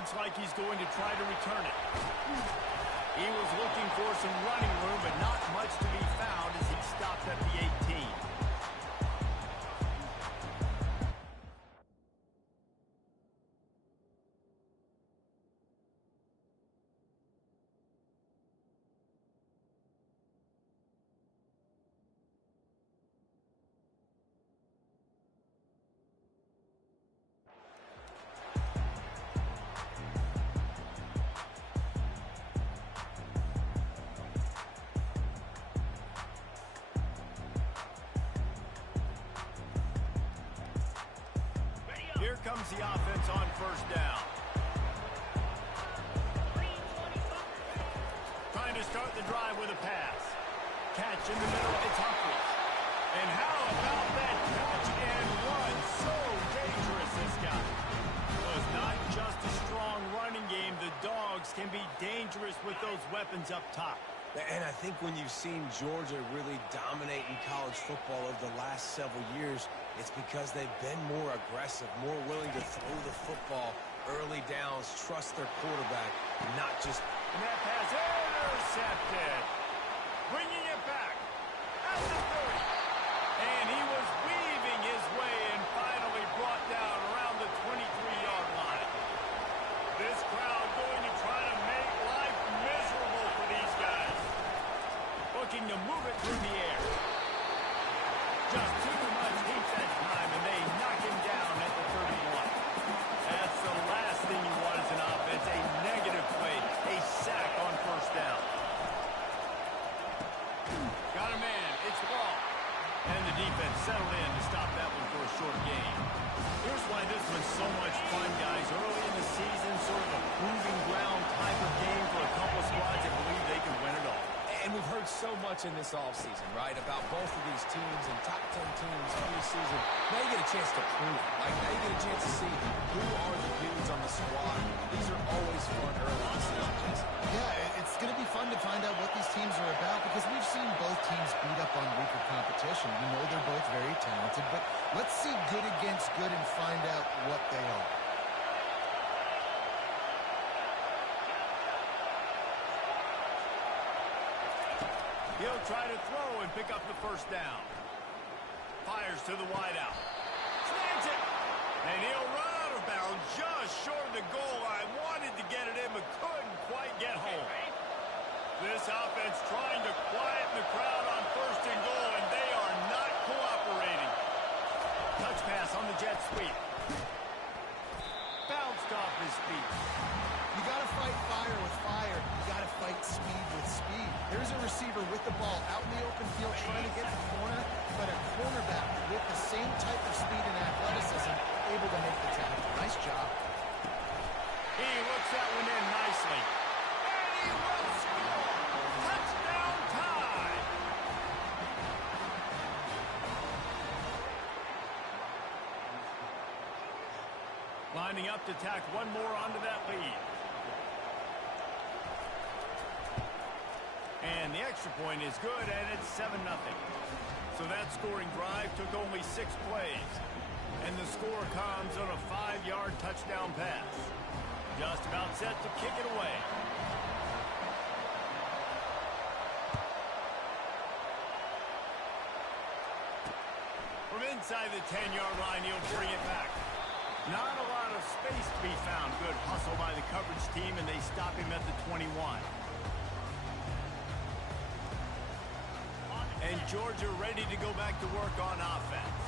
Looks like he's going to try to return it. He was looking for some running room, but not much to be found as he stopped at the 18. Here comes the offense on first down. Trying to start the drive with a pass. Catch in the middle, it's Humphries. And how about that catch and run? So dangerous, this guy. Well, it's not just a strong running game. The Dogs can be dangerous with those weapons up top. And I think when you've seen Georgia really dominate in college football over the last several years, it's because they've been more aggressive, more willing to throw the football early downs, trust their quarterback, not just... And that pass intercepted. Bringing it back at the 30. And he was weaving his way and finally brought down around the 23-yard line. This crowd going to try to make life miserable for these guys. Looking to move it through the air. Just too much heat that time, and they knock him down at the 31. That's the last thing you want as an offense, a negative play, a sack on first down. Got a man, it's Wall. And the defense settled in to stop that one for a short gain. Here's why this was so much fun, guys. Early in the season, sort of a proving ground type of game for a couple squads that believe they can win it all. And we've heard so much in this offseason, right, about both of these teams and top 10 teams preseason. Now you get a chance to prove it. Like, now you get a chance to see who are the dudes on the squad. These are always fun early in the season, Jason. Yeah, it's going to be fun to find out what these teams are about because we've seen both teams beat up on weaker competition. We know they're both very talented, but let's see good against good and find out what they are. He'll try to throw and pick up the first down. Fires to the wideout. Slams it. And he'll run out of bounds just short of the goal line. Wanted to get it in, but couldn't quite get home. This offense trying to quieten the crowd on first and goal, and they are not cooperating. Touch pass on the jet sweep. Bounced off his feet. You got to fight fire with fire. You got to fight speed with speed. There's a receiver with the ball out in the open field trying to get the corner, but a cornerback with the same type of speed and athleticism able to make the tackle. Nice job. He looks that one in nicely. And he will score. Touchdown tie. Lining up to tack one more onto that lead. And the extra point is good, and it's 7-0. So that scoring drive took only 6 plays. And the score comes on a 5-yard touchdown pass. Just about set to kick it away. From inside the 10-yard line, he'll bring it back. Not a lot of space to be found. Good hustle by the coverage team, and they stop him at the 21. And Georgia ready to go back to work on offense.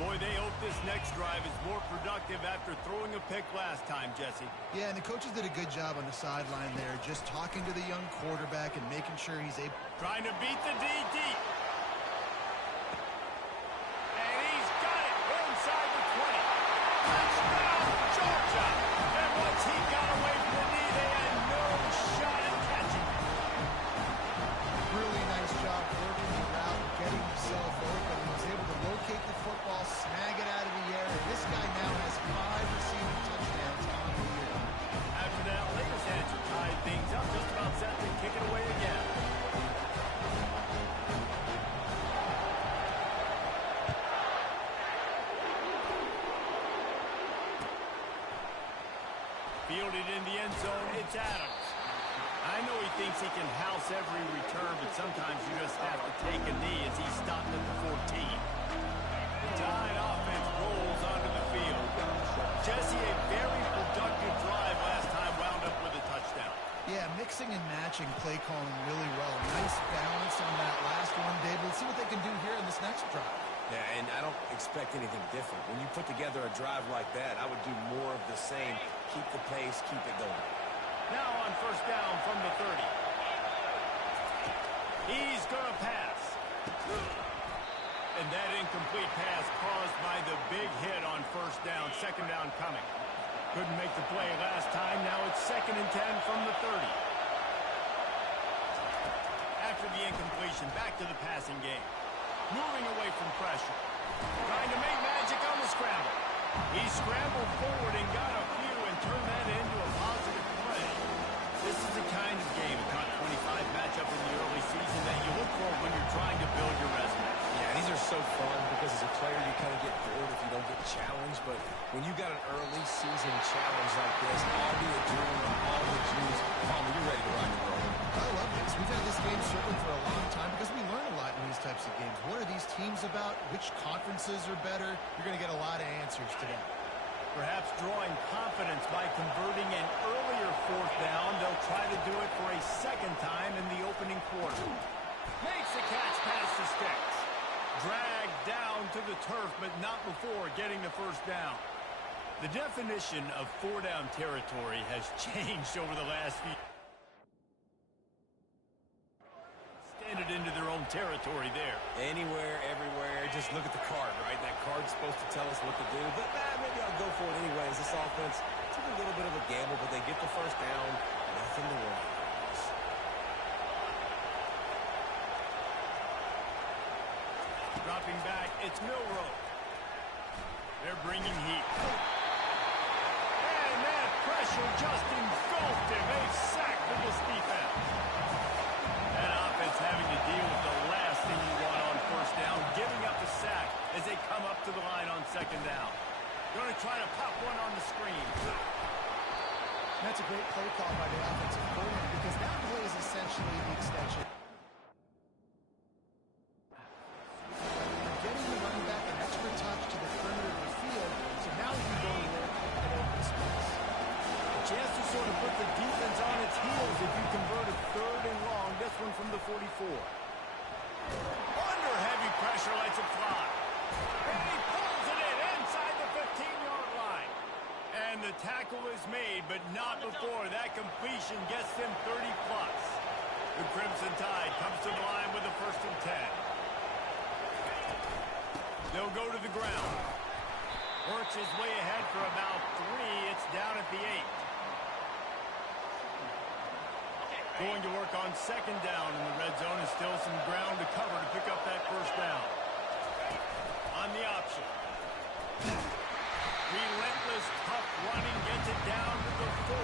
Boy, they hope this next drive is more productive after throwing a pick last time, Jesse. Yeah, and the coaches did a good job on the sideline there, just talking to the young quarterback and making sure he's able... Trying to beat the D deep. And he's got it inside the 20. Touchdown, Georgia! And once he got away from the knee, they had no shot at catching. Really nice job ordering the route, getting himself open. He was able to locate the football, snag it out of the air, and this guy now has 5 receiving touchdowns on the year. After that latest answer tied things up, just about set to kick it away again. Coach Adams. I know he thinks he can house every return, but sometimes you just have to take a knee as he's stopped at the 14. The Tide offense rolls onto the field. Jesse, a very productive drive last time, wound up with a touchdown. Yeah, mixing and matching play calling really well. Nice balance on that last one, David. Let's see what they can do here in this next drive. Yeah, and I don't expect anything different. When you put together a drive like that, I would do more of the same. Keep the pace, keep it going. Now on first down from the 30. He's going to pass. And that incomplete pass caused by the big hit on first down. Second down coming. Couldn't make the play last time. Now it's 2nd and 10 from the 30. After the incompletion, back to the passing game. Moving away from pressure. Trying to make magic on the scramble. He scrambled forward and got a few and turned that into a positive play. This is the kind of game, a top 25 matchup in the early season, that you look for when you're trying to build your resume. Yeah, these are so fun because as a player you kind of get bored if you don't get challenged, but when you got an early season challenge like this, all the adrenaline, all the juice, you're ready to rock and roll. I love this. We've had this game circled for a long time because we learn a lot in these types of games. What are these teams about? Which conferences are better? You're going to get a lot of answers today. Perhaps drawing confidence by converting an earlier 4th down. They'll try to do it for a second time in the opening quarter. Makes the catch past the sticks. Dragged down to the turf, but not before getting the first down. The definition of 4-down territory has changed over the last few. Extended into their own territory there. Anywhere, everywhere, just look at the card, right? That card's supposed to tell us what to do, but maybe I'll go for it anyways. This offense took a little bit of a gamble, but they get the first down. Nothing to worry about. Dropping back, it's Milroe. They're bringing heat. And that pressure just engulfed him. A sack for this defense. That offense having to deal with the last thing you want on first down, giving up a sack as they come up to the line on 2nd down. Going to try to pop one on the screen. That's a great play call by the offensive coordinator because that play is essentially the extension. Getting the running back an extra touch to the perimeter of the field, so now he can go to work and open space. A chance to sort of put the defense on its heels if you convert a 3rd and long. This one from the 44. Under heavy pressure, lets it fly. And he pulls it in inside the 15-yard line. And the tackle is made, but not before that completion gets them 30-plus. The Crimson Tide comes to the line with a 1st and 10. They'll go to the ground. Works his way ahead for about 3. It's down at the 8. Going to work on 2nd down in the red zone, and still some ground to cover to pick up that first down. On the option. Relentless, tough running gets it down to the 4.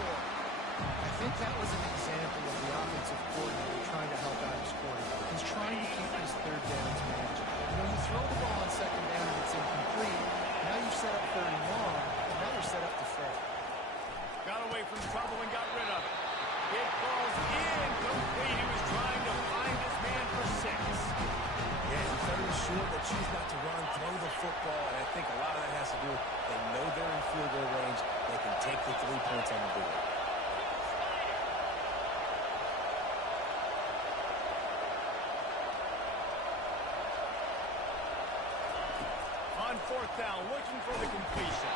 I think that was an example of the offensive coordinator trying to help out his quarterback. He's trying to keep his 3rd downs manageable. You know, you throw the ball on 2nd down and it's incomplete. Now you've set up 3rd and long, and now you're set up to throw. Got away from trouble and got rid of it. It falls incomplete. He was trying to find his man for 6. Yeah, he's very short. They choose not to run, throw the football, and I think a lot of that has to do with they know they're in field goal range. They can take the 3 points on the board. On 4th down, looking for the completion.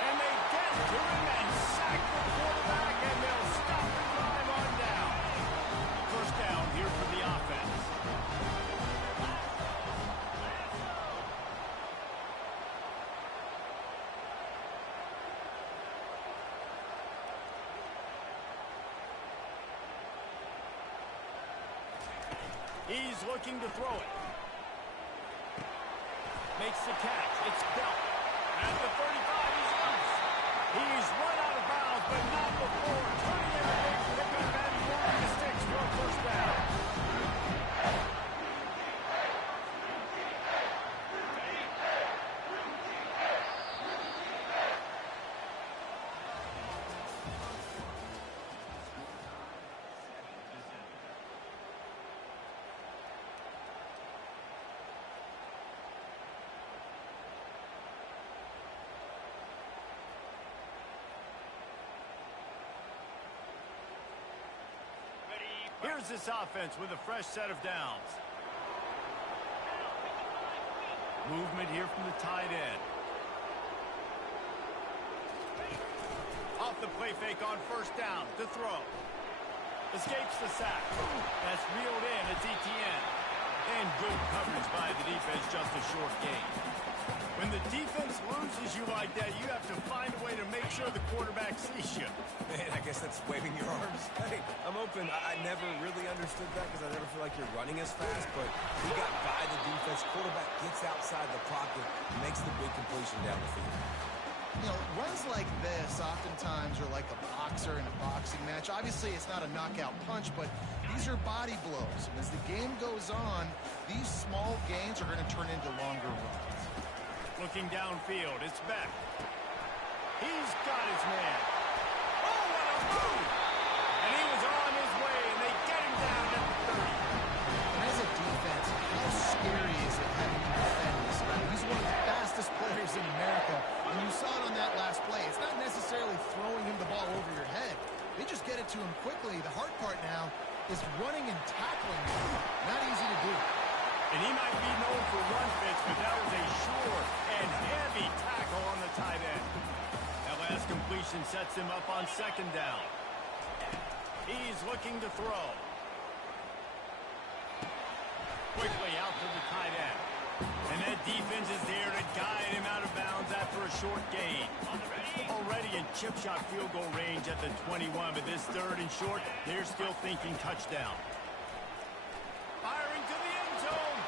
And they get to him and sack the quarterback, and they'll stop the drive on down. First down here for the offense. He's looking to throw it. Makes the catch. It's Bell. At the 35, he's loose. He's run out of bounds, but not before turning in a big pickup and moving the sticks for a first down. Here's this offense with a fresh set of downs. Movement here from the tight end. Off the play fake on first down to throw. Escapes the sack. That's reeled in. It's ETN. And good coverage by the defense, just a short gain. When the defense loses you like that, you have to find a way to make sure the quarterback sees you. Man, I guess that's waving your arms. Hey, I'm open. I never really understood that because I never feel like you're running as fast, but he got by the defense. Quarterback gets outside the pocket, makes the big completion down the field. You know, runs like this oftentimes are like a boxer in a boxing match. Obviously, it's not a knockout punch, but these are body blows. And as the game goes on, these small gains are going to turn into longer runs. Looking downfield, it's Beck. He's got his man. Oh, what a move! And he was on his way, and they get him down at the 30. And as a defense, how scary is it having to defend this guy? He's one of the fastest players in America, and you saw it on that last play. It's not necessarily throwing him the ball over your head. They just get it to him quickly. The hard part now is running and tackling him. Not easy to do. And he might be known for run fits, but that was a sure and heavy tackle on the tight end. That last completion sets him up on second down. He's looking to throw. Quickly out to the tight end. And that defense is there to guide him out of bounds after a short gain. Already in chip shot field goal range at the 21, but this third and short, they're still thinking touchdown. Firing to the end zone.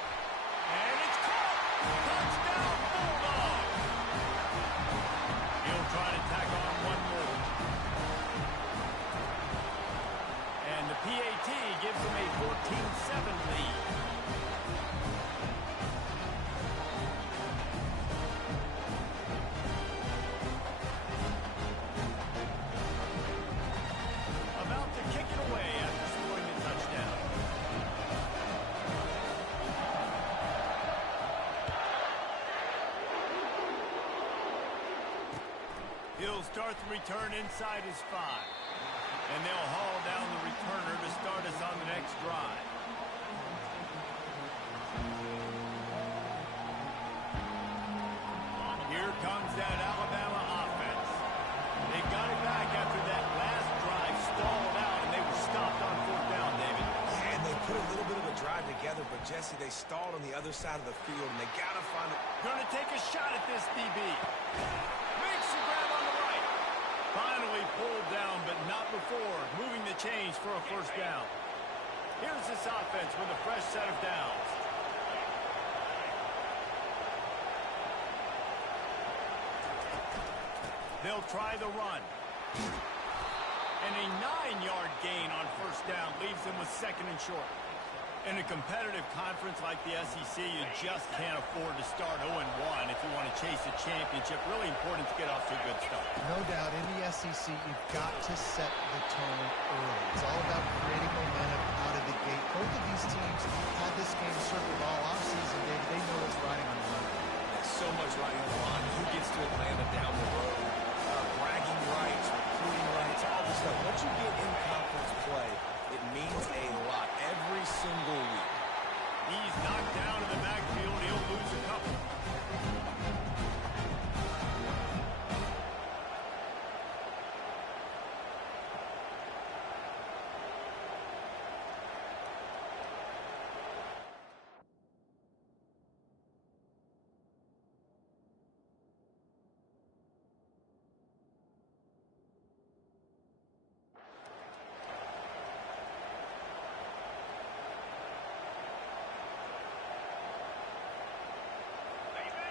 And it's caught. Touchdown, Bulldogs. He'll try to tack on one more. And the PAT gives him a 14-7 lead. About to kick it away after scoring the touchdown. He'll start the return inside his 5. And they'll haul down the returner to start us on the next drive. Here comes that Alabama offense. They got it back after that last drive stalled out, and they were stopped on fourth down, David. And they put a little bit of a drive together, but Jesse, they stalled on the other side of the field, and they got to find it. Going to take a shot at this DB. Makes the grab on the right. Finally pulled down, but not before moving the chains for a first down. Here's this offense with a fresh set of downs. They'll try the run. And a 9-yard gain on first down leaves them with second and short. In a competitive conference like the SEC, you just can't afford to start 0-1 if you want to chase a championship. Really important to get off to a good start. No doubt, in the SEC, you've got to set the tone early. It's all about creating momentum out of the gate. Both of these teams had this game circled all offseason, David. They know it's riding on the line. There's so much riding on the line. Who gets to Atlanta down the road? Bragging rights, recruiting rights, all this stuff. Once you get in conference play, it means a lot every single week. He's knocked down in the backfield. He'll lose a couple.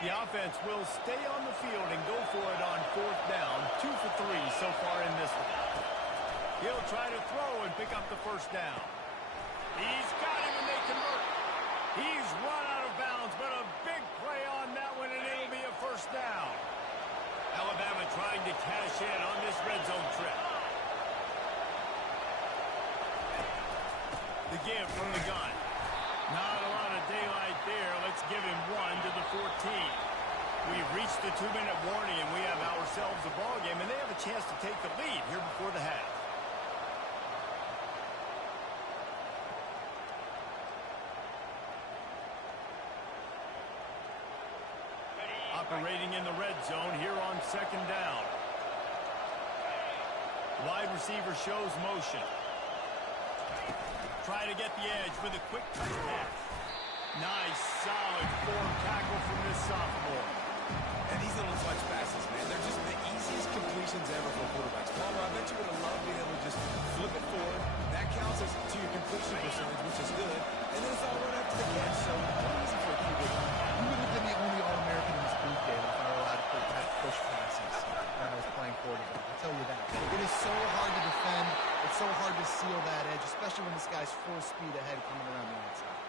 The offense will stay on the field and go for it on fourth down. 2 for 3 so far in this one. He'll try to throw and pick up the first down. He's got him and they convert. He's run out of bounds, but a big play on that one, and it'll be a first down. Alabama trying to cash in on this red zone trip. The give from the gun. Not a lot of daylight there. Let's give him 1 to the 14. We've reached the 2-minute warning, and we have ourselves a ball game, and they have a chance to take the lead here before the half. Operating in the red zone here on second down. Wide receiver shows motion. Try to get the edge with a quick touch pass. Nice, solid form tackle from this sophomore. And these little touch passes, man, they're just the easiest completions ever for quarterbacks. Palmer, I bet you would have loved being able to just flip it forward. That counts as to your completion percentage, which is good. And then it's all run up to the catch, so easy for a QB. You would have been the only All-American in this booth game if I were allowed to have push passes when I was playing quarterback. I'll tell you that. It is so hard to defend. It's so hard to seal that edge, especially when this guy's full speed ahead coming around the outside.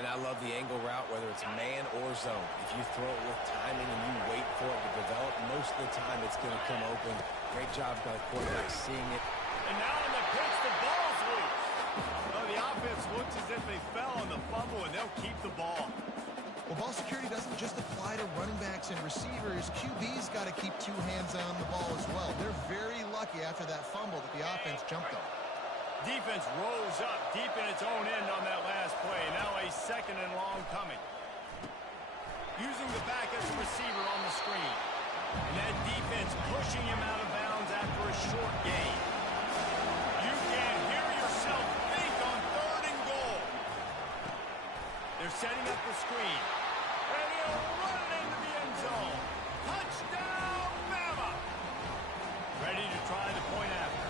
And I love the angle route, whether it's man or zone. If you throw it with timing and you wait for it to develop, most of the time it's going to come open. Great job by the quarterback seeing it. And now in the pitch, the ball's loose. Oh, the offense looks as if they fell on the fumble, and they'll keep the ball. Well, ball security doesn't just apply to running backs and receivers. QB's got to keep two hands on the ball as well. They're very lucky after that fumble that the offense jumped on. Defense rose up deep in its own end on that last play. Now a second and long coming. Using the back as a receiver on the screen. And that defense pushing him out of bounds after a short gain. You can hear yourself think on third and goal. They're setting up the screen. And he'll run it into the end zone. Touchdown, Bama! Ready to try the point after.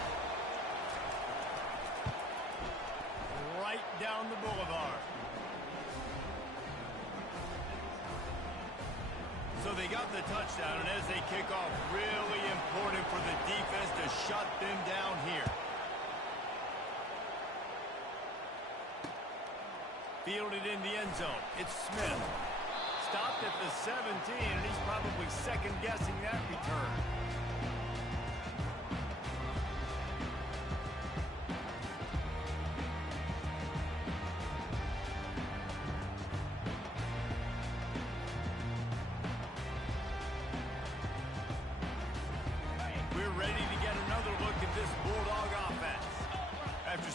Right down the boulevard. So they got the touchdown, and as they kick off, really important for the defense to shut them down here. Fielded in the end zone. It's Smith. Stopped at the 17, and he's probably second-guessing that return.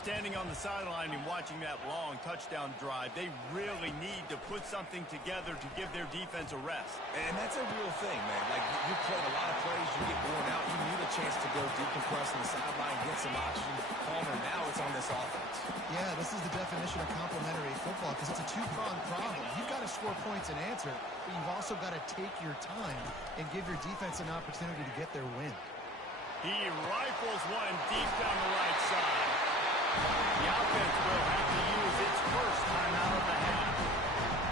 Standing on the sideline and watching that long touchdown drive, they really need to put something together to give their defense a rest. And that's a real thing, man. Like, you played a lot of plays, you get worn out, you need a chance to go decompress on the sideline, get some oxygen. Palmer, now it's on this offense. Yeah, this is the definition of complementary football because it's a two-pronged problem. You've got to score points and answer, but you've also got to take your time and give your defense an opportunity to get their win. He rifles one deep down the right side. The offense will have to use its first timeout of the half.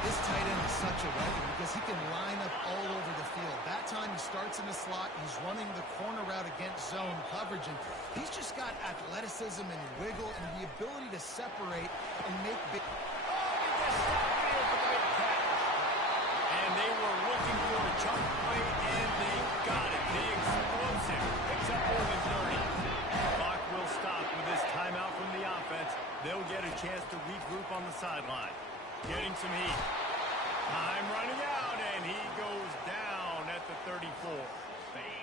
This tight end is such a weapon because he can line up all over the field. That time he starts in the slot, he's running the corner route against zone coverage, and he's just got athleticism and wiggle and the ability to separate and make big... Oh, he gets downfield for the big catch. And they were looking for a chunk play, and they got it. The explosive picks up more than 30. Clock will stop with this timeout from the offense. They'll get a chance to regroup on the sideline. Getting some heat. Time running out, and he goes down at the 34.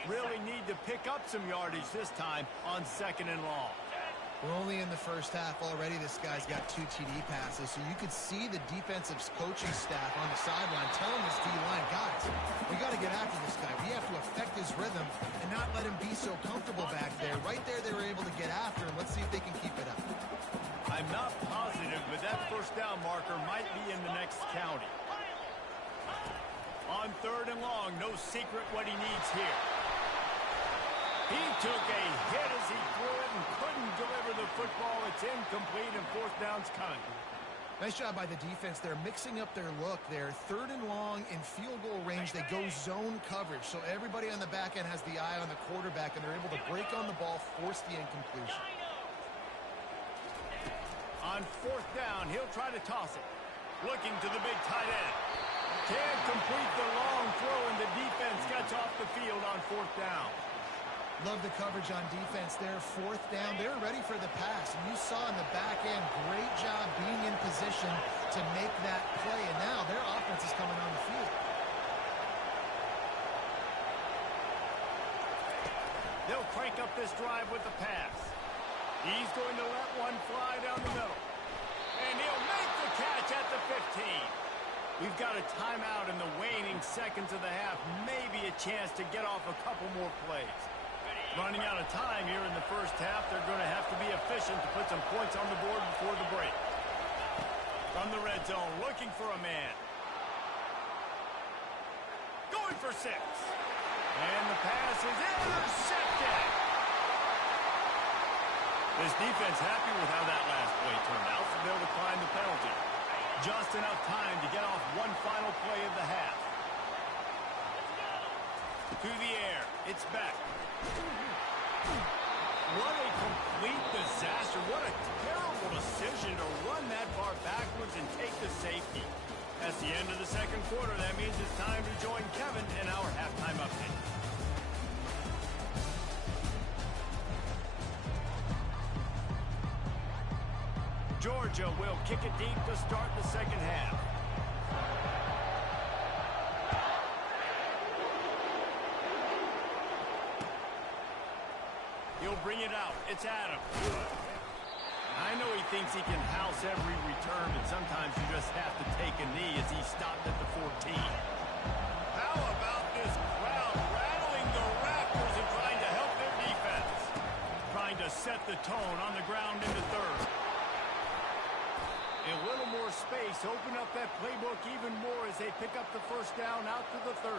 Really need to pick up some yardage this time on second and long. We're only in the first half already. This guy's got 2 TD passes, so you could see the defensive coaching staff on the sideline telling this D-line, guys, we got to get after this guy. We have to affect his rhythm and not let him be so comfortable back there. Right there, they were able to get after him. Let's see if they can keep it up. I'm not positive, but that first down marker might be in the next county. On third and long, no secret what he needs here. He took a hit as he threw it and couldn't deliver the football. It's incomplete, and fourth down's coming. Nice job by the defense. They're mixing up their look. They're third and long in field goal range. They go zone coverage, so everybody on the back end has the eye on the quarterback, and they're able to break on the ball, force the incompletion. On fourth down, he'll try to toss it. Looking to the big tight end. Can't complete the long throw, and the defense gets off the field on fourth down. Love the coverage on defense there. Fourth down, they're ready for the pass. And you saw in the back end, great job being in position to make that play. And now their offense is coming on the field. They'll crank up this drive with the pass. He's going to let one fly down the middle. And he'll make the catch at the 15. We've got a timeout in the waning seconds of the half. Maybe a chance to get off a couple more plays. Running out of time here in the first half. They're going to have to be efficient to put some points on the board before the break. From the red zone, looking for a man. Going for 6. And the pass is intercepted. This defense happy with how that last play turned out, so they'll decline the penalty. Just enough time to get off one final play of the half. To the air. It's back. What a complete disaster. What a terrible decision to run that bar backwards and take the safety. That's the end of the second quarter. That means it's time to join Kevin in our halftime update. Georgia will kick it deep to start the second half. He'll bring it out. It's Adams. I know he thinks he can house every return, but sometimes you just have to take a knee as he stopped at the 14. How about this crowd rattling the rafters and trying to help their defense? Trying to set the tone on the ground in the third. A little more space, open up that playbook even more as they pick up the first down out to the 30.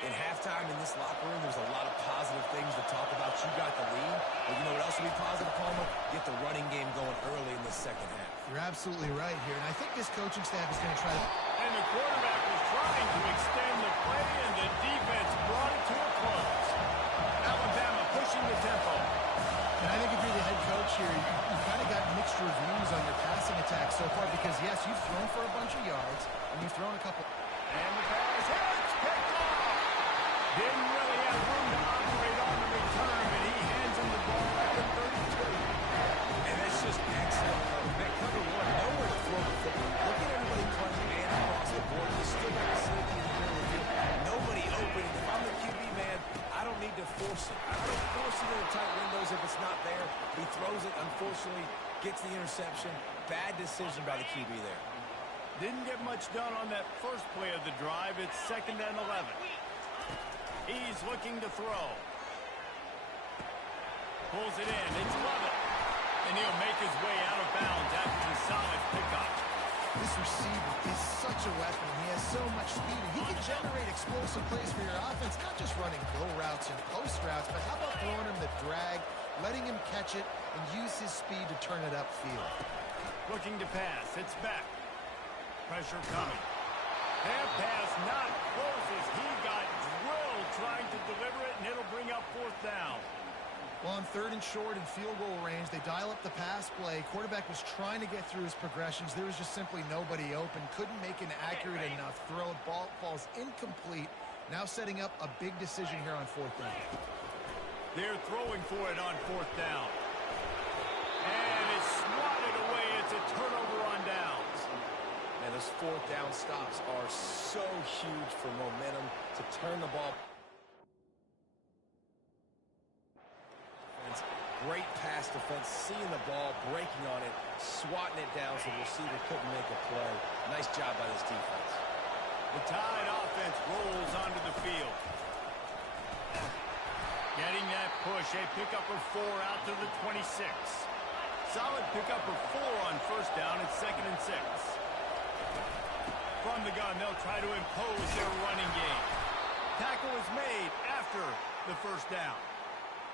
In halftime in this locker room, there's a lot of positive things to talk about. You got the lead, but you know what else will be positive, Palmer? Get the running game going early in the second half. You're absolutely right here, and I think this coaching staff is going to try to... And the quarterback was trying to extend the play, and the defense brought it to a close. Alabama pushing the tempo. And I think if you're the head coach here, you've kind of got mixed reviews on your passing attack so far because, yes, you've thrown for a bunch of yards, and you've thrown a couple... And the pass hits, picked off. Didn't really have room to operate on the return, but he hands him the ball at the 32. And that's just excellent. That cover one, nowhere to throw the football. Look at everybody playing man across the board. You still got the safety in the middle of the field. Nobody open. If I'm the QB, man, I don't need to force it. I don't force it in the tight windows if it's not there. He throws it, unfortunately, gets the interception. Bad decision by the QB there. Didn't get much done on that first play of the drive. It's 2nd and 11. He's looking to throw. Pulls it in. It's Lovett. And he'll make his way out of bounds after the solid pickup. This receiver is such a weapon. He has so much speed, and he can generate explosive plays for your offense, not just running go routes and post routes, but how about throwing him the drag, letting him catch it, and use his speed to turn it upfield. Looking to pass. It's back. Pressure coming. That pass not close as he got drilled trying to deliver it, and it'll bring up 4th down. Well, on 3rd and short and field goal range, they dial up the pass play. Quarterback was trying to get through his progressions. There was just simply nobody open. Couldn't make an accurate enough throw. Ball falls incomplete. Now setting up a big decision here on 4th down. They're throwing for it on 4th down. And it's swatted away. It's a turnover on downs. And those 4th down stops are so huge for momentum to turn the ball. Great pass defense, seeing the ball, breaking on it, swatting it down so the receiver couldn't make a play. Nice job by this defense. The Tide offense rolls onto the field. Getting that push, a pickup of 4 out to the 26. Solid pickup of 4 on 1st down. It's 2nd and 6. From the gun, they'll try to impose their running game. Tackle is made after the 1st down.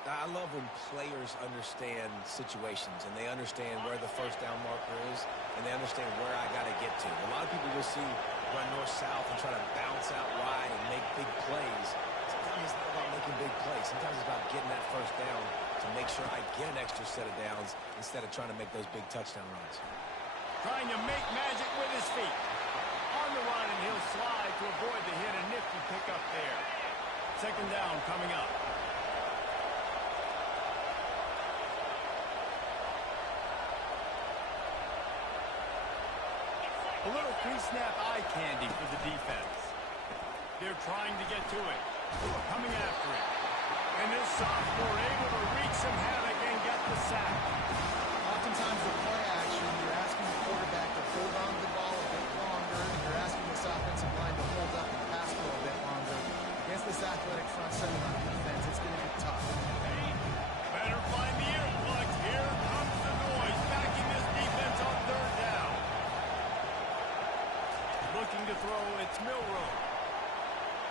I love when players understand situations and they understand where the 1st down marker is and they understand where I got to get to. A lot of people you'll see run north-south and try to bounce out wide and make big plays. Sometimes it's not about making big plays. Sometimes it's about getting that 1st down to make sure I get an extra set of downs instead of trying to make those big touchdown runs. Trying to make magic with his feet. On the run, and he'll slide to avoid the hit. A nifty pickup there. 2nd down coming up. A little pre-snap eye candy for the defense. They're trying to get to it. Coming after it. And this sophomore able to wreak some havoc and get the sack. Oftentimes with play action, you're asking the quarterback to hold on to the ball a bit longer, and you're asking this looking to throw. It's Milrow.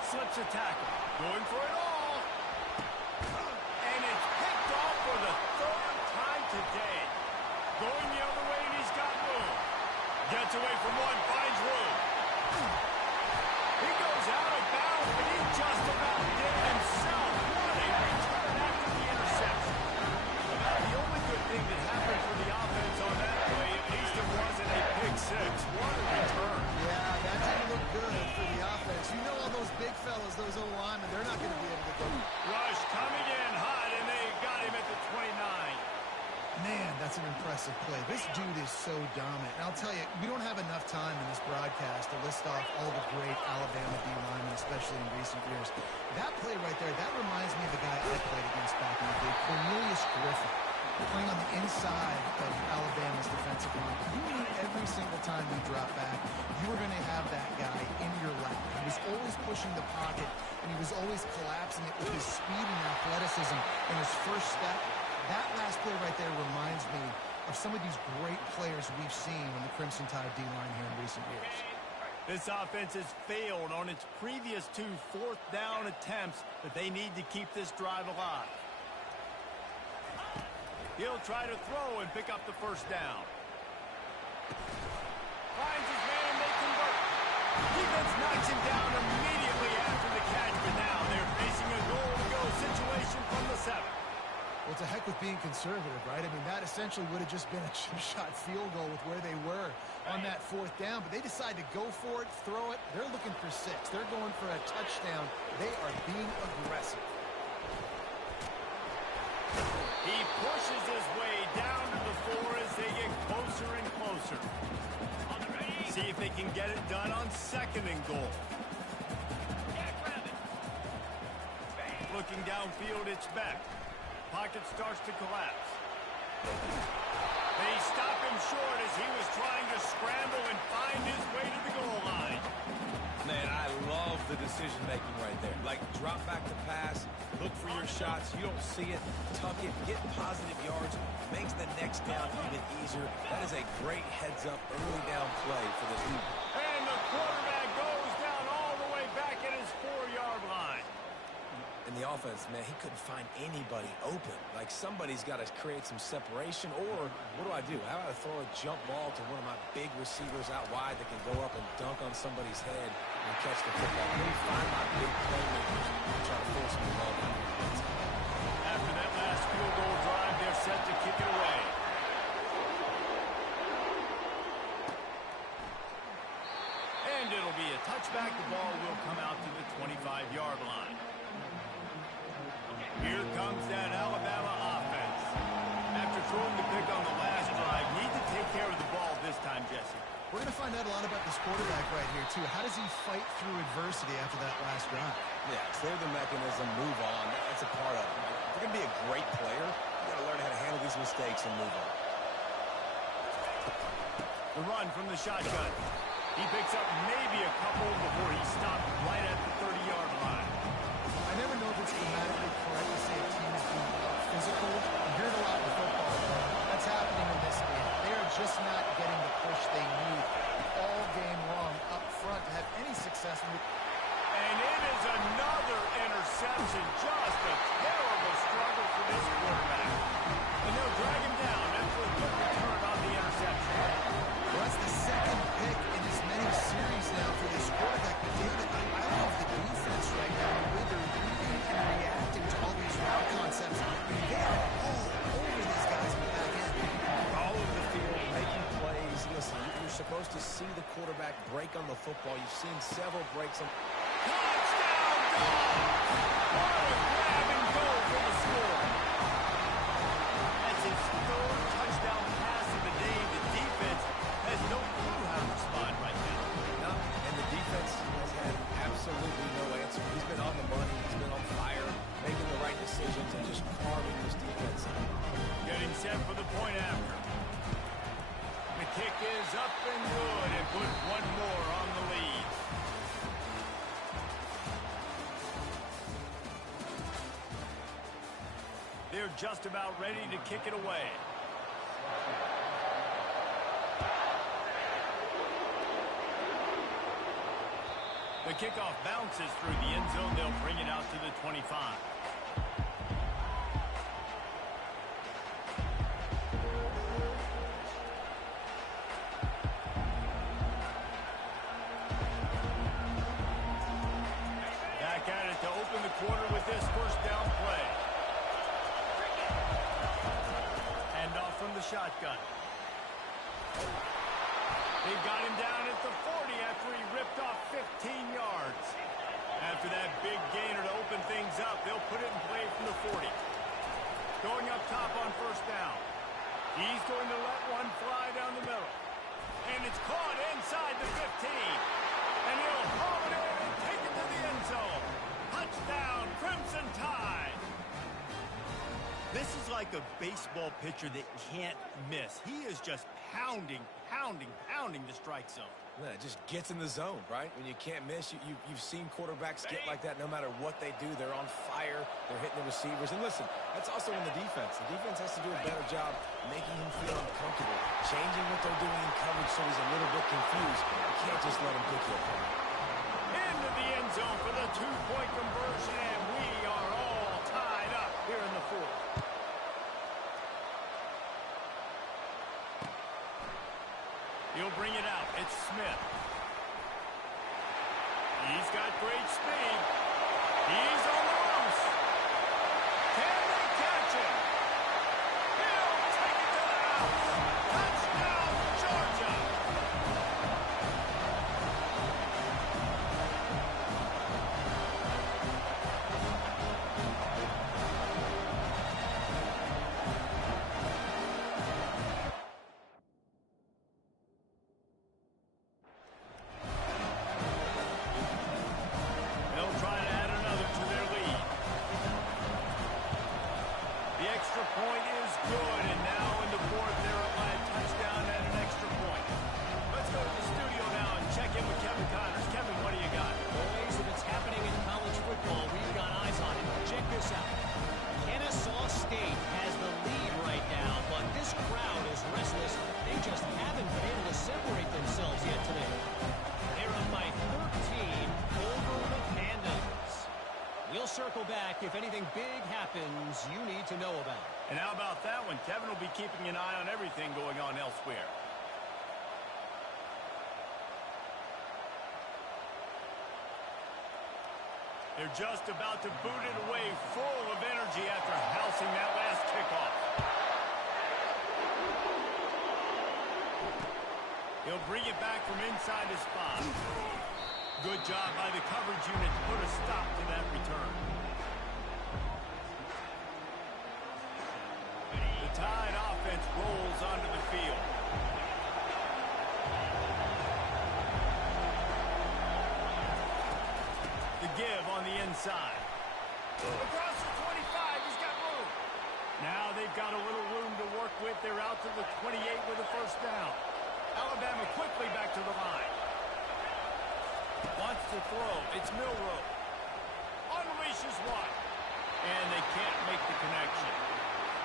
Slips a tackle. Going for it all. And it's picked off for the third time today. Going the other way, and he's got room. Gets away from one, finds room. He goes out of bounds, but he just about did himself. What a return after the interception. About the only good thing that happened for the offense on that play, at least it wasn't a pick six. What a return. Yeah, that didn't look good for the offense. You know all those big fellas, those O-linemen, they're not going to be able to go. Rush coming in hot, and they got him at the 29. Man, that's an impressive play. This dude is so dominant. And I'll tell you, we don't have enough time in this broadcast to list off all the great Alabama D-linemen, especially in recent years. That play right there, that reminds me of the guy I played against back in the day, Cornelius Griffin, playing on the inside of Alabama's defensive line. You knew every single time you dropped back, you were going to have that guy in your lap. He was always pushing the pocket, and he was always collapsing it with his speed and athleticism in his first step. That last play right there reminds me of some of these great players we've seen on the Crimson Tide D-line here in recent years. This offense has failed on its previous 2 fourth-down attempts, but they need to keep this drive alive. He'll try to throw and pick up the first down. Finds his man and they convert. Defense knocks him down immediately after the catch, but now they're facing a goal-to-go situation from the 7. Well, to heck with being conservative, right? I mean, that essentially would have just been a chip shot field goal with where they were on that 4th down. But they decide to go for it, throw it. They're looking for 6. They're going for a touchdown. They are being aggressive. He pushes his way down to the 4 as they get closer and closer. See if they can get it done on 2nd and goal. Looking downfield, it's Beck. Pocket starts to collapse. They stop him short as he was trying to scramble and find his way to the goal line. Man, I love the decision-making right there. Like, drop back the pass, look for your shots. You don't see it, tuck it, get positive yards, makes the next down even easier. That is a great heads-up, early down play for this team. And the quarterback goes down all the way back at his 4-yard line. In the offense, man, he couldn't find anybody open. Like, somebody's got to create some separation, or what do? How about I throw a jump ball to one of my big receivers out wide that can go up and dunk on somebody's head and catch the football? Let me find my big playmakers and try to force them the ball down. After that last field goal drive, they're set to kick it away. And it'll be a touchback. The ball will come out to the 25-yard line. Here comes that Alabama offense. After throwing the pick on the last drive, need to take care of the ball this time, Jesse. We're going to find out a lot about this quarterback right here, too. How does he fight through adversity after that last drive? Yeah, clear the mechanism, move on. That's a part of it. If you're going to be a great player, you got to learn how to handle these mistakes and move on. The run from the shotgun. He picks up maybe a couple before he stopped right at the 30-yard line. I never know if it's grammatically correct to say a team is being physical. You hear it a lot in football. That's happening in this game. They are just not getting the push they need all game long up front to have any success with. And it is another interception. Just a terrible struggle for this quarterback. And they'll drag him down after a good return on the interception. Well, that's the 2nd pick in as many series now for this quarterback. But David, I love the defense right now. The way they're reading and reacting to all these route concepts. They are all over these guys in the back end. All over the field, making plays. Listen, you're supposed to see the quarterback break on the football. You've seen several breaks on. Touchdown goal! What a grab and go for the score. That's his 3rd touchdown pass of the day. The defense has no clue how to respond right now. No, and the defense has had absolutely no answer. He's been on the money. He's been on fire, making the right decisions, and just carving this defense up. Getting set for the point after. The kick is up and good and put one more on the lead. They're just about ready to kick it away. The kickoff bounces through the end zone. They'll bring it out to the 25. Back at it to open the quarter with this first down play. Hand off from the shotgun. They've got him down at the 40 after he ripped off 15 yards. After that big gainer to open things up, they'll put it in play from the 40. Going up top on first down. He's going to let one fly down the middle. And it's caught inside the 15. And he'll haul it in and take it to the end zone. Touchdown, Crimson Tide. This is like a baseball pitcher that can't miss. He is just pounding the strike zone. Yeah, it just gets in the zone, right? When you can't miss, you've seen quarterbacks get like that no matter what they do. They're on fire. They're hitting the receivers. And listen, that's also in the defense. The defense has to do a better job making him feel uncomfortable, changing what they're doing in coverage so he's a little bit confused. You can't just let him pick you apart. Into the end zone for the two-point conversion, and we are all tied up here in the fourth. He'll bring it out. It's Smith. He's got great speed. He's on the loose. Can they catch him? He'll take it to the house. Touchdown, Georgia. Point is good, and now in the fourth, they're up by a touchdown and an extra point. Let's go to the studio now and check in with Kevin Connors. Kevin, what do you got? Boys, if it's happening in college football, we've got eyes on it. Check this out. Kennesaw State has the lead right now, but this crowd is restless. They just haven't been able to separate themselves yet today. They're up by 13 over the Pandas. We'll circle back if anything big happens you need to know about. And how about that one? Kevin will be keeping an eye on everything going on elsewhere. They're just about to boot it away, full of energy after housing that last kickoff. He'll bring it back from inside his spot. Good job by the coverage unit to put a stop to that return. The Tide offense rolls onto the field. The give on the inside. Across the 25, he's got room. Now they've got a little room to work with. They're out to the 28 with a first down. Alabama quickly back to the line. Wants to throw. It's Milroe. Unleashes one. And they can't make the connection.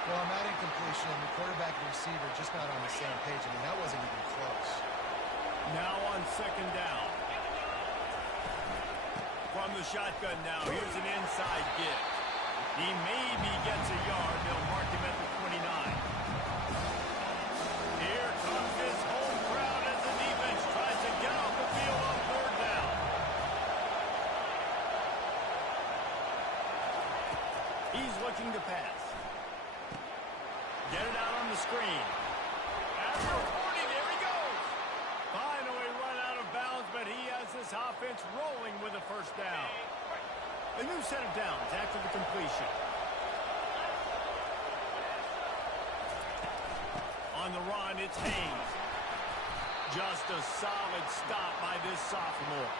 Well, on that incompletion, the quarterback and receiver just not on the same page. I mean, that wasn't even close. Now on second down. From the shotgun now, here's an inside give. He maybe gets a yard. They'll mark him at the 29. Here comes this home crowd as the defense tries to get off the field on third down. He's looking to pass. Get it out on the screen. After 40, there he goes. Finally run out of bounds, but he has this offense rolling with a first down. A new set of downs after the completion. On the run, it's Haynes. Just a solid stop by this sophomore.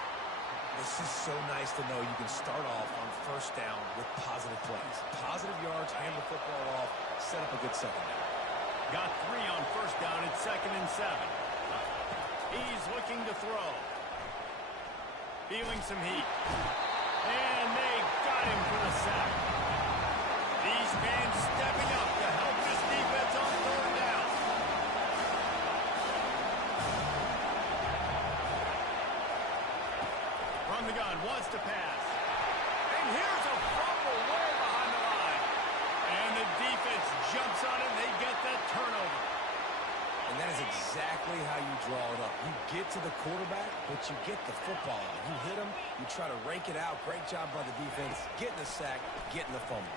This is so nice to know you can start off on first down with positive plays. Positive yards, hand the football off, set up a good second down. Got 3 on first down. It's 2nd and 7. He's looking to throw. Feeling some heat. And they got him for the sack. These fans stepping up to help this defense on third down. From from the gun, wants to pass. And here's a fumble way behind the line. And the defense jumps on it, and they get that turnover. And that is exactly how you draw it up. You get to the quarterback, but you get the football out. You hit him, you try to rake it out. Great job by the defense, getting the sack, getting the fumble.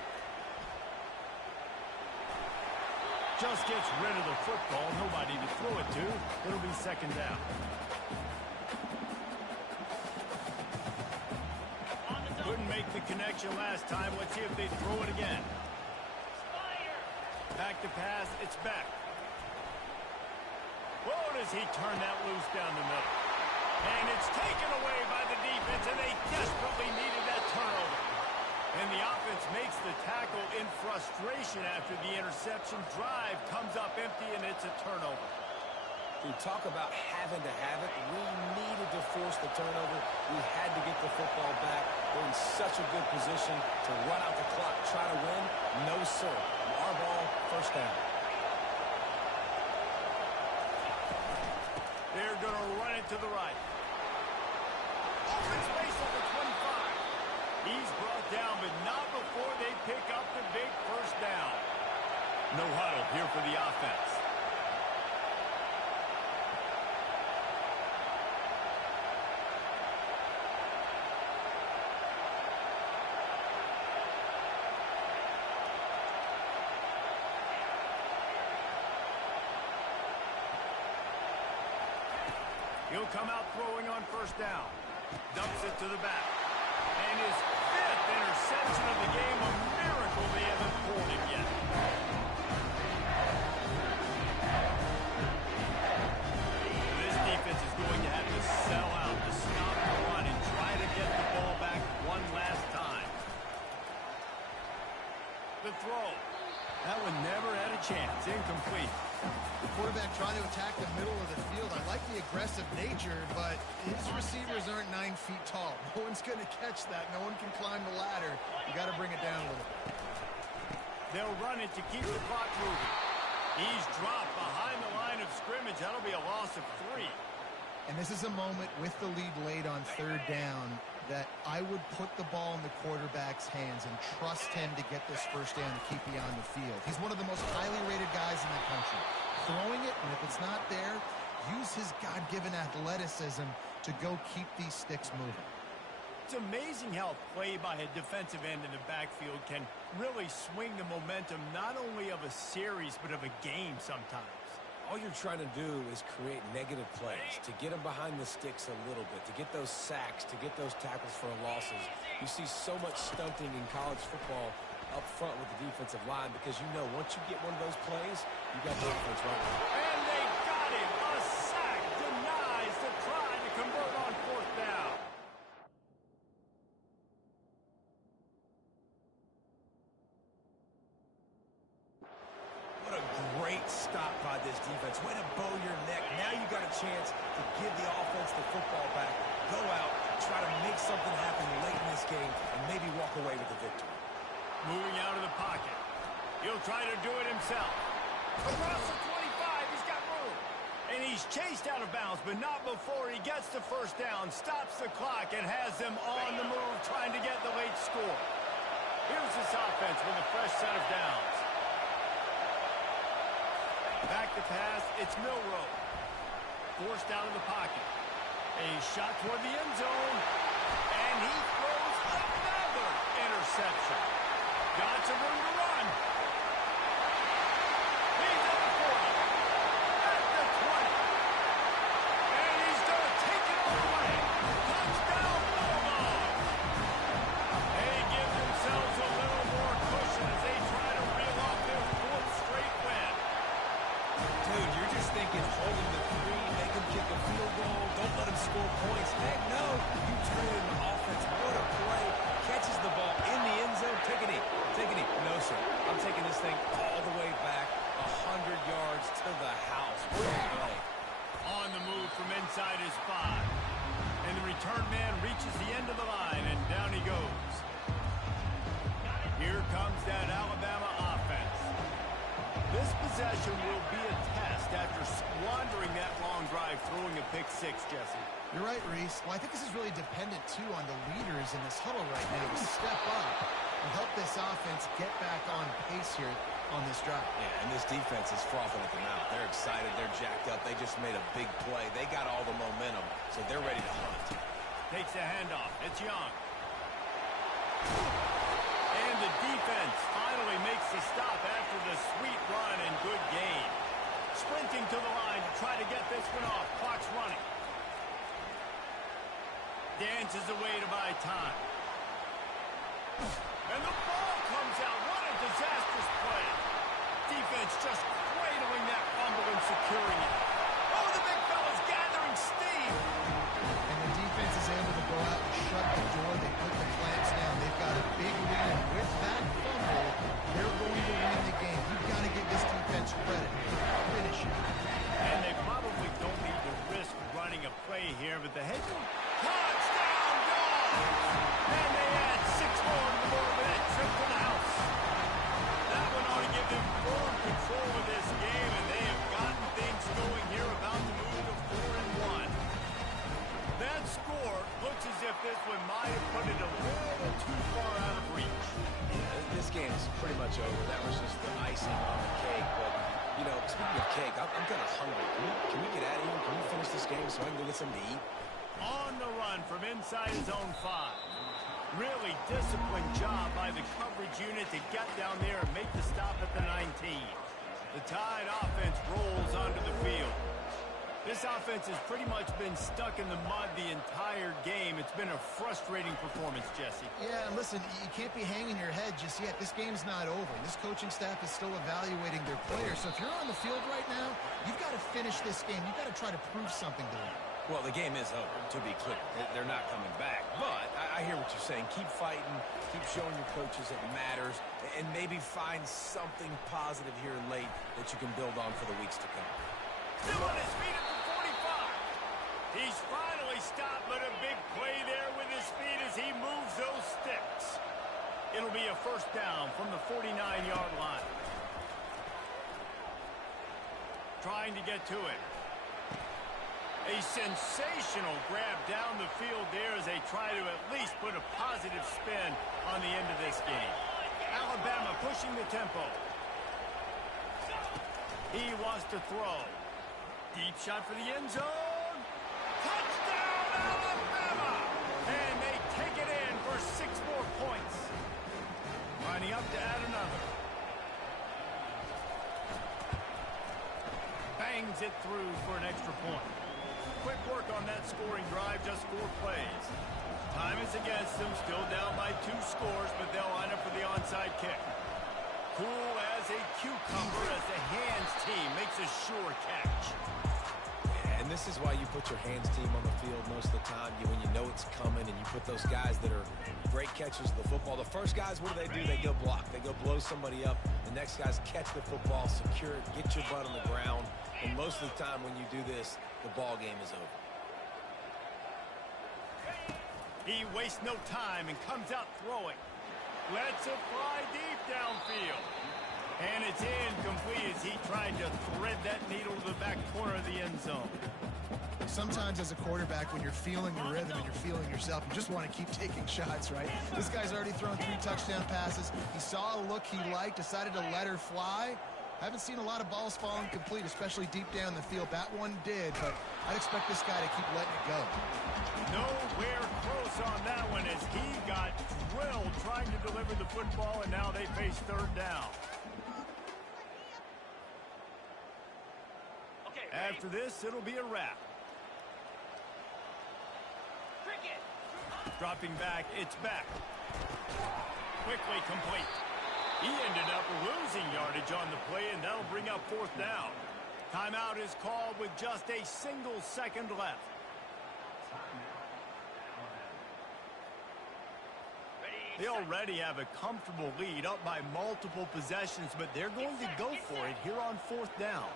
Just gets rid of the football. Nobody to throw it to. It'll be second down. Couldn't make the connection last time. Let's see if they throw it again. Back to pass. It's back. Whoa, does he turn that loose down the middle. And it's taken away by the defense, and they desperately needed that turnover. And the offense makes the tackle in frustration after the interception. Drive comes up empty, and it's a turnover. We talk about having to have it. We needed to force the turnover. We had to get the football back. They're in such a good position to run out the clock, try to win. No, sir. Our ball, first down. They're going to run it to the right. Open space at the 25. He's brought down, but not before they pick up the big first down. No huddle here for the offense. He'll come out throwing on first down. Dumps it to the back. And his fifth interception of the game, a miracle they haven't pulled him yet. This defense is going to have to sell out to stop the run and try to get the ball back one last time. The throw. That one never had a chance. Incomplete. The quarterback trying to attack the middle of the field. I like the aggressive nature, but his receivers aren't 9 feet tall. No one's going to catch that. No one can climb the ladder. You got to bring it down a little bit. They'll run it to keep the clock moving. He's dropped behind the line of scrimmage. That'll be a loss of 3. And this is a moment with the lead late on third down that I would put the ball in the quarterback's hands and trust him to get this first down to keep you on the field. He's one of the most highly rated guys in the country. Throwing it, and if it's not there, use his God-given athleticism to go keep these sticks moving. It's amazing how play by a defensive end in the backfield can really swing the momentum not only of a series but of a game sometimes. All you're trying to do is create negative plays, to get them behind the sticks a little bit, to get those sacks, to get those tackles for losses. You see so much stunting in college football up front with the defensive line because you know once you get one of those plays, you got the offense right now. And they got him. A sack denies the try to convert on fourth down. What a great stop by this defense. Way to bow your neck. Now you got a chance to give the offense the football back, go out, try to make something happen late in this game, and maybe walk away with the victory. Moving out of the pocket. He'll try to do it himself. Across the 25, he's got room. And he's chased out of bounds, but not before he gets the first down, stops the clock, and has them on the move trying to get the late score. Here's this offense with a fresh set of downs. Back to pass, it's Milroe. Forced out of the pocket. A shot toward the end zone. And he throws another interception. Got some room to run. He's at the 40. At the 20. And he's going to take it all the way. Touchdown, Bulldogs. They give themselves a little more cushion as they try to reel off their 4th straight win. Dude, you're just thinking hold him to 3, make him kick a field goal, don't let him score points. Heck no, you turn it into offense. What a play. Catches the ball in the end zone. Take a knee. Take a knee. No, sir. I'm taking this thing all the way back 100 yards to the house. What a play. On the move from inside his 5. And the return man reaches the end of the line, and down he goes. Here comes that Alabama offense. This possession will be a test after squandering that long drive, throwing a pick six, Jesse. You're right, Reese. Well, I think this is really dependent, too, on the leaders in this huddle right now to step up and help this offense get back on pace here on this drive. Yeah, and this defense is frothing at the mouth. They're excited. They're jacked up. They just made a big play. They got all the momentum, so they're ready to hunt. Takes a handoff. It's Young. And the defense finally makes the stop after the sweet run and good gain. Sprinting to the line to try to get this one off. Clock's running. Dances away to buy time. And the ball comes out. What a disastrous play. Defense just cradling that fumble and securing it. Oh, the big fella's gathering steam. And the defense is able to go out and shut the door. They put the clamps down. They've got a big lead. And with that fumble, they're going to win the game. You've got to give this defense credit. Finish it. And they probably don't need to risk running a play here, but the head touchdown Dogs! And they add 6 more to the board with that trip to the house. That one ought to give them full control of this game, and they have gotten things going here, about to move to 4-1. That score looks as if this one might have put it a little too far out of reach. Yeah, this game is pretty much over. That was just the icing on the cake. But, you know, speaking of cake, I'm kind of hungry. Can we get out of here? Can we finish this game so I can go get something to eat? On the run from inside his own 5. Really disciplined job by the coverage unit to get down there and make the stop at the 19. The Tide offense rolls onto the field. This offense has pretty much been stuck in the mud the entire game. It's been a frustrating performance, Jesse. Yeah, and listen, you can't be hanging your head just yet. This game's not over. This coaching staff is still evaluating their players. So if you're on the field right now, you've got to finish this game. You've got to try to prove something to them. Well, the game is over, to be clear. They're not coming back. But I hear what you're saying. Keep fighting. Keep showing your coaches it matters. And maybe find something positive here late that you can build on for the weeks to come. Still on his feet at the 45. He's finally stopped, but a big play there with his feet as he moves those sticks. It'll be a first down from the 49-yard line. Trying to get to it. A sensational grab down the field there as they try to at least put a positive spin on the end of this game. Alabama pushing the tempo. He wants to throw. Deep shot for the end zone. Touchdown, Alabama! And they take it in for 6 more points. Lining up to add another. Bangs it through for an extra point. Quick work on that scoring drive, just 4 plays. Time is against them, still down by 2 scores, but they'll line up for the onside kick. Cool as a cucumber as the hands team makes a sure catch. Yeah, and this is why you put your hands team on the field most of the time. When you know it's coming and you put those guys that are great catchers of the football. The first guys, what do? They go block. They go blow somebody up. The next guys catch the football, secure it, get your butt on the ground. And most of the time when you do this, the ball game is over. He wastes no time and comes out throwing. Lets it fly deep downfield. And it's incomplete as he tried to thread that needle to the back corner of the end zone. Sometimes as a quarterback, when you're feeling the rhythm and you're feeling yourself, you just want to keep taking shots, right? This guy's already thrown 3 touchdown passes. He saw a look he liked, decided to let her fly. Haven't seen a lot of balls falling complete, especially deep down the field. That one did, but I'd expect this guy to keep letting it go. Nowhere close on that one as he got drilled trying to deliver the football, and now they face 3rd down. Okay, after this, it'll be a wrap. Dropping back, it's back. Quickly complete. He ended up losing yardage on the play, and that'll bring up 4th down. Timeout is called with just a single second left. They already have a comfortable lead up by multiple possessions, but they're going to go for it here on 4th down.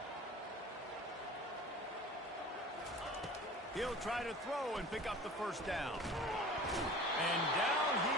He'll try to throw and pick up the first down. And down he